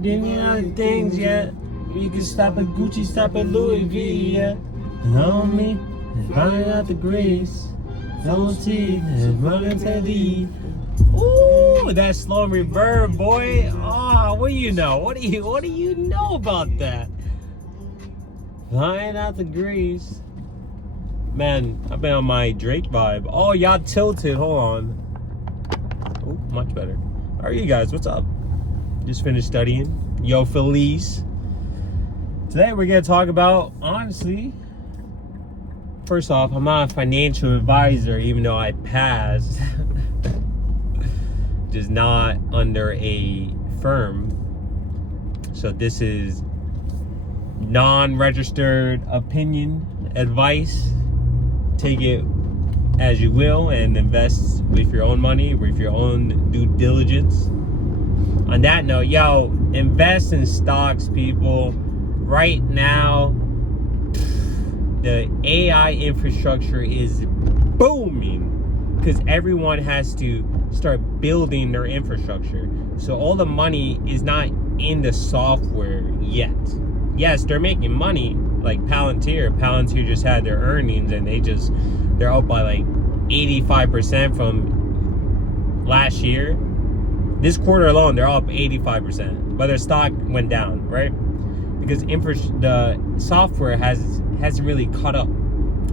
Doing other things, yeah. You can stop at Gucci, stop at Louis V, yeah. On me, finding out the grace. No teeth, running to the. Ooh, that slow reverb, boy. Oh, what do you know? What do you know about that? Flying out the grease. Man, I've been on my Drake vibe. Oh, y'all tilted. Hold on. Oh, much better. How are you guys? What's up? Just finished studying. Yo, Felice. Today we're gonna talk about, honestly, first off, I'm not a financial advisor, even though I passed. Just not under a firm. So this is non-registered opinion advice. Take it as you will and invest with your own money, with your own due diligence. On that note, yo, invest in stocks, people. Right now, the AI infrastructure is booming because everyone has to start building their infrastructure. So all the money is not in the software yet. Yes, they're making money, like Palantir. Palantir just had their earnings and they're up by like 85% from last year. This quarter alone, they're up 85%, but their stock went down, right? Because the software hasn't really caught up.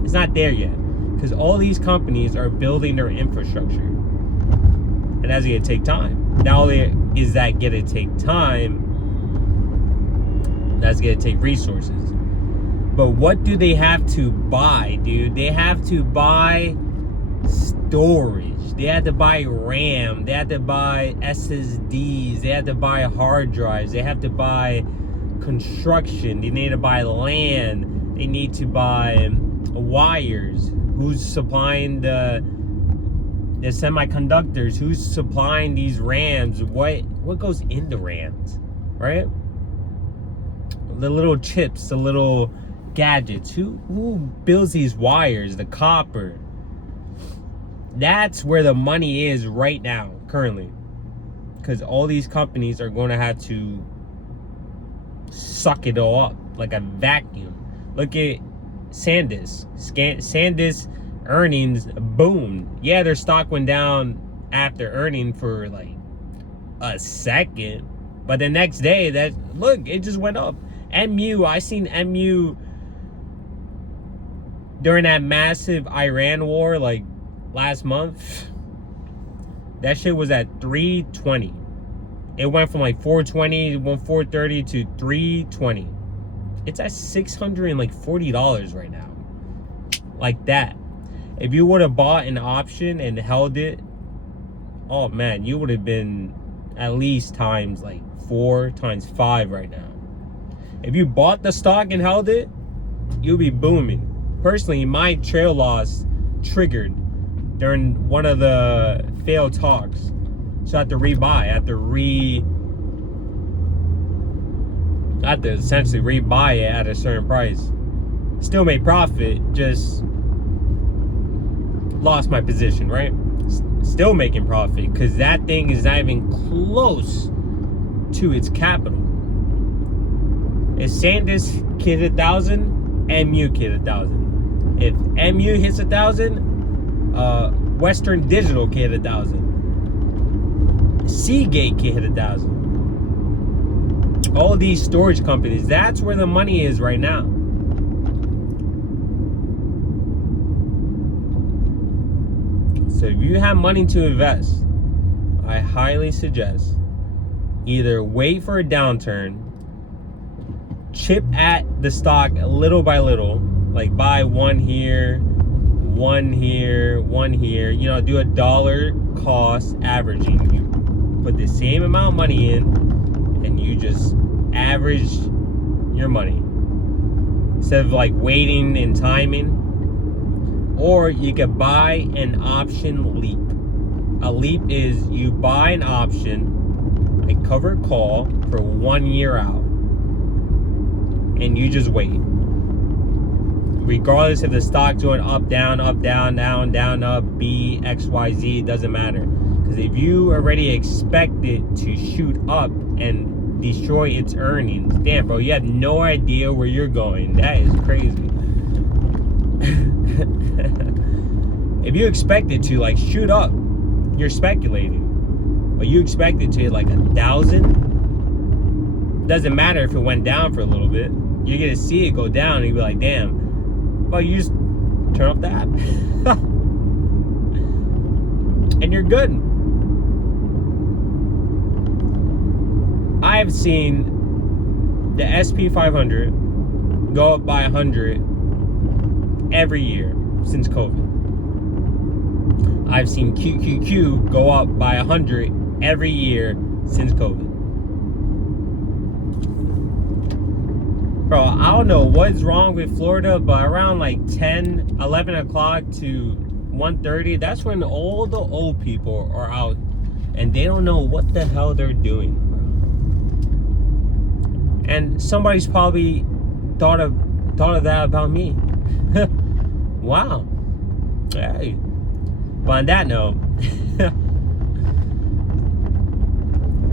It's not there yet, because all these companies are building their infrastructure, and that's gonna take time. Not only is that gonna take time, that's gonna take resources. But what do they have to buy, dude? They have to buy storage. They have to buy RAM. They have to buy SSDs. They have to buy hard drives. They have to buy construction. They need to buy land. They need to buy wires. Who's supplying the semiconductors? Who's supplying these RAMs? What goes into RAMs, right? The little chips, the little gadgets. Who builds these wires? The copper. That's where the money is right now, currently, because all these companies are going to have to suck it all up like a vacuum. Look at SanDisk. SanDisk earnings boomed. Yeah, their stock went down after earning for like a second, but the next day, it just went up. I seen MU during that massive Iran war, like last month. That shit was at 320. It went from like 420, it went 430 to 320. It's at $640 right now. Like that. If you would have bought an option and held it, oh man, you would have been at least times like 4 times 5 right now. If you bought the stock and held it, you'll be booming. Personally, my trail loss triggered during one of the failed talks. So I had to rebuy. I had to essentially rebuy it at a certain price. Still made profit, just lost my position, right? Still making profit, because that thing is not even close to its capital. If SanDisk hit 1,000, MU hit 1,000. If MU hits 1,000, Western Digital hit 1,000. Seagate can hit 1,000. All these storage companies, that's where the money is right now. So if you have money to invest, I highly suggest either wait for a downturn, chip at the stock little by little, like buy one here, one here, one here, do a dollar cost averaging. You put the same amount of money in and you just average your money instead of like waiting and timing. Or you could buy an option leap. A leap is you buy an option, a covered call for 1 year out, and you just wait. Regardless if the stock's going up, down, down, up, B, X, Y, Z, it doesn't matter. Because if you already expect it to shoot up and destroy its earnings. Damn, bro, you have no idea where you're going. That is crazy. If you expect it to like shoot up, you're speculating. But you expect it to hit like 1,000. Doesn't matter if it went down for a little bit. You're gonna see it go down and you'll be like, damn. But you just turn off the app. And you're good. I've seen the SP 500 go up by 100 every year since COVID. I've seen QQQ go up by 100 every year since COVID. Bro, I don't know what's wrong with Florida, but around like 10, 11 o'clock to 1:30, that's when all the old people are out and they don't know what the hell they're doing, bro. And somebody's probably thought of that about me. Wow. Hey. But on that note,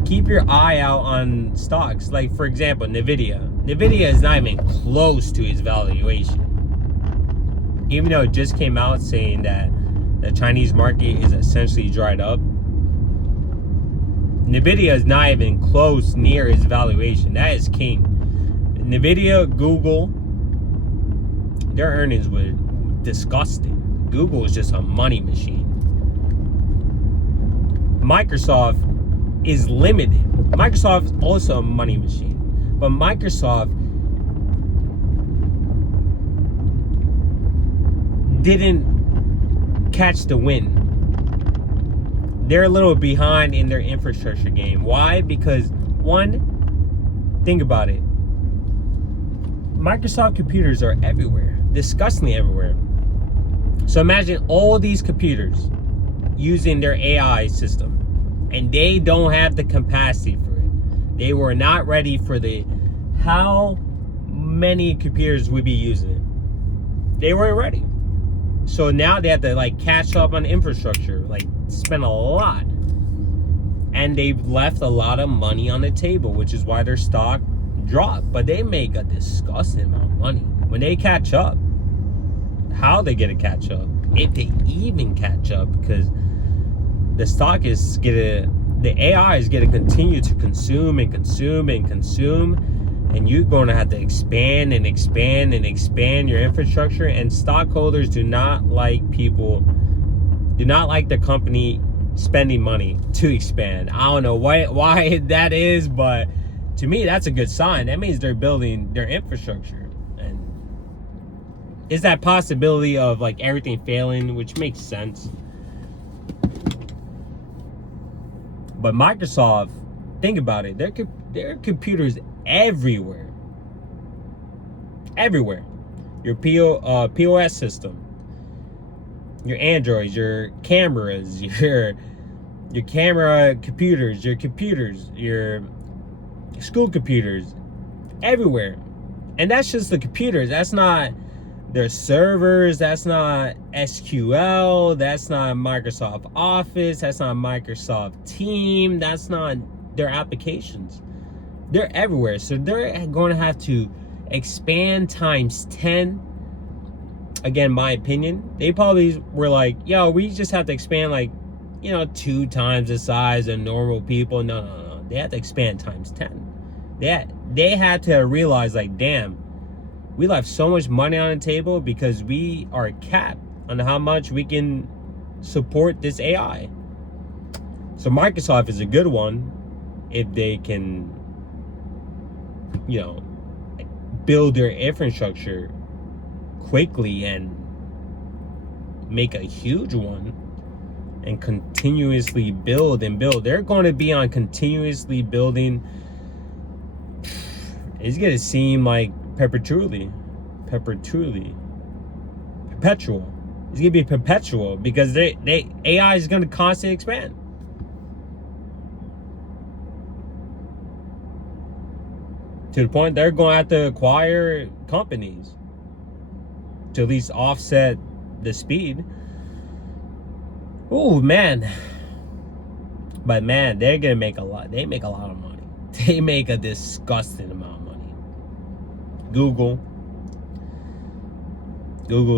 keep your eye out on stocks. Like, for example, Nvidia. Nvidia is not even close to its valuation. Even though it just came out saying that the Chinese market is essentially dried up, Nvidia is not even close near its valuation. That is king. Nvidia, Google, their earnings were disgusting. Google is just a money machine. Microsoft is limited. Microsoft is also a money machine. But Microsoft didn't catch the wind. They're a little behind in their infrastructure game. Why? Because, one, think about it. Microsoft computers are everywhere. Disgustingly everywhere. So imagine all these computers using their AI system, and they don't have the capacity for it. They were not ready for how many computers would be using it. They weren't ready. So now they have to like catch up on infrastructure, like spend a lot. And they've left a lot of money on the table, which is why their stock dropped. But they make a disgusting amount of money. When they catch up, how they get to catch up, if they even catch up, because the stock is the AI is gonna continue to consume and consume and consume, and you're gonna have to expand and expand and expand your infrastructure. And stockholders do not like the company spending money to expand. I don't know why that is, but to me that's a good sign. That means they're building their infrastructure. Is that possibility of like everything failing, which makes sense. But Microsoft, think about it. There are computers everywhere. Everywhere. Your POS system, your Androids, your cameras, your camera computers, your school computers, everywhere. And that's just the computers. That's not their servers, that's not SQL, that's not Microsoft Office, that's not Microsoft Team, that's not their applications. They're everywhere. So they're going to have to expand times 10. Again, my opinion. They probably were like, yo, we just have to expand like, 2 times the size of normal people. No. They have to expand times 10. They had to realize like, damn, we left so much money on the table because we are capped on how much we can support this AI. So Microsoft is a good one if they can, build their infrastructure quickly and make a huge one and continuously build and build. They're going to be on continuously building. It's going to seem like perpetual. It's gonna be perpetual because AI is gonna constantly expand. To the point they're gonna have to acquire companies to at least offset the speed. Oh man. But man, they're gonna make a lot. They make a lot of money. they make a disgusting amount of money. Google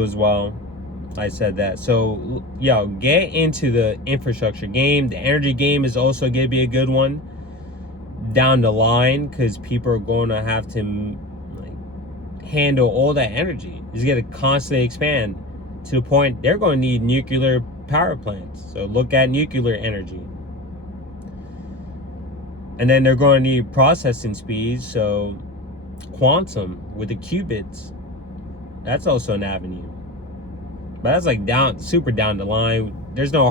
as well. I said that. So, yo, get into the infrastructure game. The energy game is also going to be a good one down the line, because people are going to have to handle all that energy. It's going to constantly expand to the point they're going to need nuclear power plants. So look at nuclear energy. And then they're going to need processing speeds. So quantum with the qubits, that's also an avenue. But that's like super down the line. There's no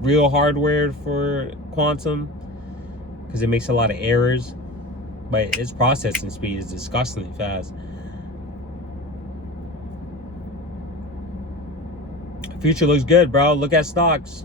real hardware for quantum because it makes a lot of errors. But its processing speed is disgustingly fast. Future looks good, bro. Look at stocks.